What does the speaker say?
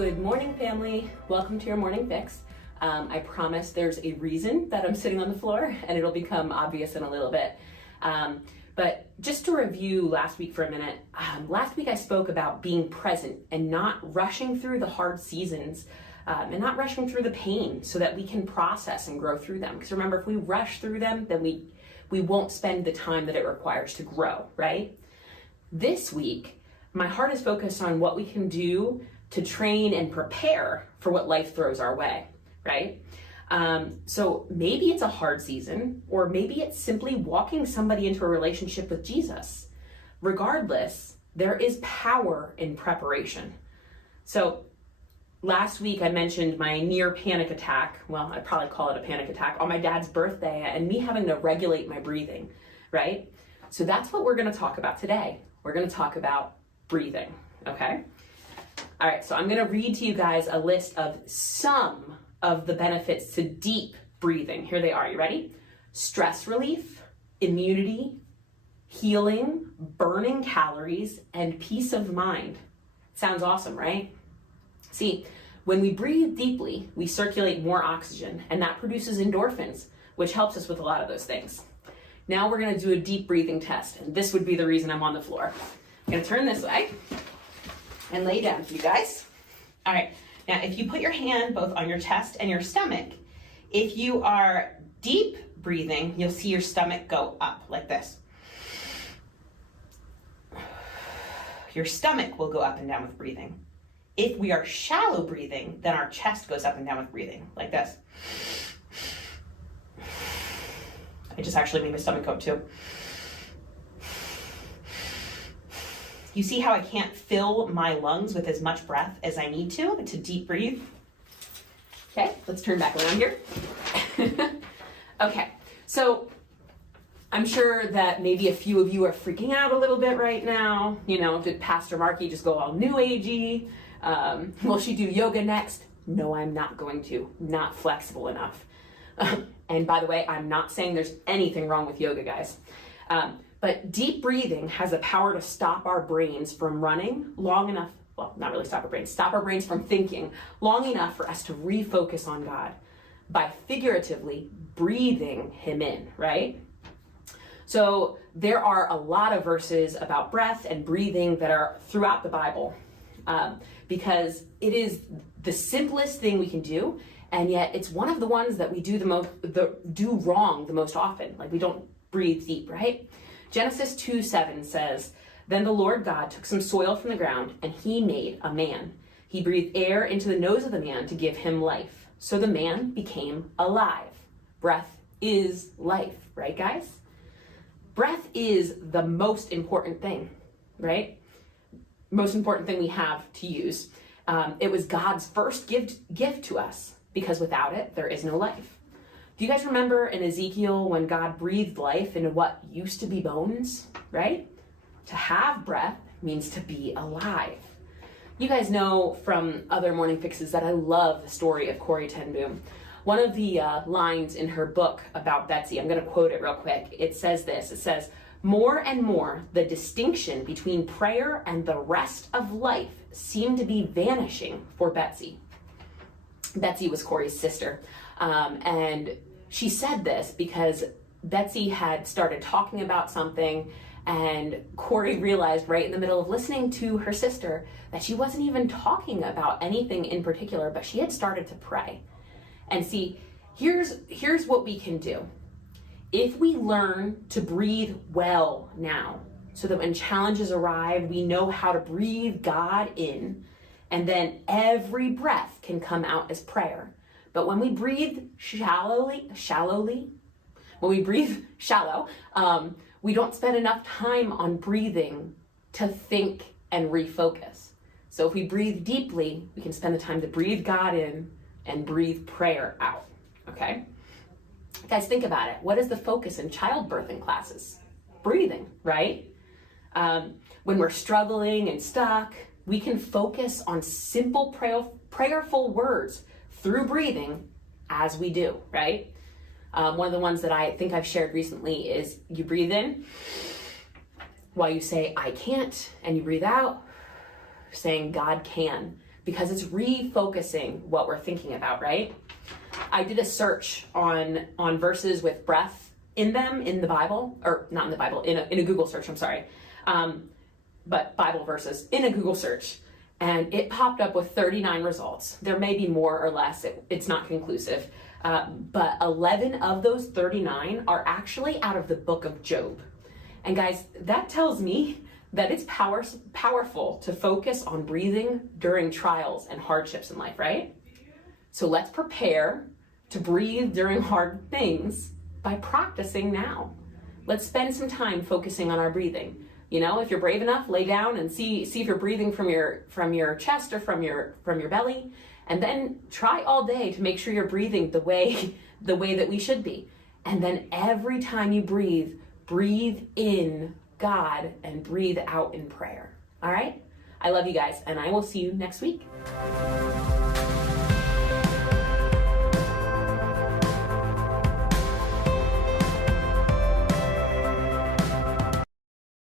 Good morning, family. Welcome to your morning fix. I promise there's a reason that I'm sitting on the floor, and it'll become obvious in a little bit. But just to review last week for a minute, last week I spoke about being present and not rushing through the hard seasons and not rushing through the pain so that we can process and grow through them. Because remember, if we rush through them, then we won't spend the time that it requires to grow, right? This week, my heart is focused on what we can do to train and prepare for what life throws our way, right? So maybe it's a hard season, or maybe it's simply walking somebody into a relationship with Jesus. Regardless, there is power in preparation. So last week I mentioned my near panic attack, well, I'd probably call it a panic attack, on my dad's birthday, and me having to regulate my breathing, right? So that's what we're gonna talk about today. We're gonna talk about breathing, okay? All right, so I'm gonna read to you guys a list of some of the benefits to deep breathing. Here they are, you ready? Stress relief, immunity, healing, burning calories, and peace of mind. Sounds awesome, right? See, when we breathe deeply, we circulate more oxygen, and that produces endorphins, which helps us with a lot of those things. Now we're gonna do a deep breathing test, and this would be the reason I'm on the floor. I'm gonna turn this way and lay down for you guys. All right, now if you put your hand both on your chest and your stomach, if you are deep breathing, you'll see your stomach go up like this. Your stomach will go up and down with breathing. If we are shallow breathing, then our chest goes up and down with breathing, like this. I just actually made my stomach go up too. You see how I can't fill my lungs with as much breath as I need to deep breathe? Okay, let's turn back around here. Okay, so I'm sure that maybe a few of you are freaking out a little bit right now. You know, did Pastor Marky just go all new agey? Will she do yoga next? No, I'm not going to. Not flexible enough. And by the way, I'm not saying there's anything wrong with yoga, guys. But deep breathing has the power to stop our brains from running long enough, well, not really stop our brains from thinking long enough for us to refocus on God by figuratively breathing Him in, right? So there are a lot of verses about breath and breathing that are throughout the Bible because it is the simplest thing we can do, and yet it's one of the ones that we do wrong the most often. Like, we don't breathe deep, right? Genesis 2:7 says, "Then the Lord God took some soil from the ground, and He made a man. He breathed air into the nose of the man to give him life. So the man became alive." Breath is life, right, guys? Breath is the most important thing, right? Most important thing we have to use. It was God's first gift to us, because without it, there is no life. Do you guys remember in Ezekiel when God breathed life into what used to be bones, right? To have breath means to be alive. You guys know from other morning fixes that I love the story of Corrie ten Boom. One of the lines in her book about Betsy, I'm gonna quote it real quick. It says this, it says, "More and more, the distinction between prayer and the rest of life seemed to be vanishing for Betsy." Betsy was Corrie's sister. And she said this because Betsy had started talking about something, and Corrie realized right in the middle of listening to her sister that she wasn't even talking about anything in particular, but she had started to pray. And see, here's what we can do. If we learn to breathe well now, so that when challenges arrive, we know how to breathe God in, and then every breath can come out as prayer. But when we breathe shallow, we don't spend enough time on breathing to think and refocus. So if we breathe deeply, we can spend the time to breathe God in and breathe prayer out, okay? Guys, think about it. What is the focus in childbirthing classes? Breathing, right? When we're struggling and stuck, we can focus on simple prayerful words through breathing as we do, right? One of the ones that I think I've shared recently is you breathe in while you say, "I can't," and you breathe out saying, "God can," because it's refocusing what we're thinking about, right? I did a search on verses with breath in them in the Bible, or not in the Bible, in a Google search, I'm sorry. But Bible verses in a Google search, and it popped up with 39 results. There may be more or less, it's not conclusive, but 11 of those 39 are actually out of the book of Job. And guys, that tells me that it's powerful to focus on breathing during trials and hardships in life, right? So let's prepare to breathe during hard things by practicing now. Let's spend some time focusing on our breathing. You know, if you're brave enough, lay down and see if you're breathing from your chest or from your belly, and then try all day to make sure you're breathing the way that we should be. And then every time you breathe in God and breathe out in prayer. All right? I love you guys, and I will see you next week.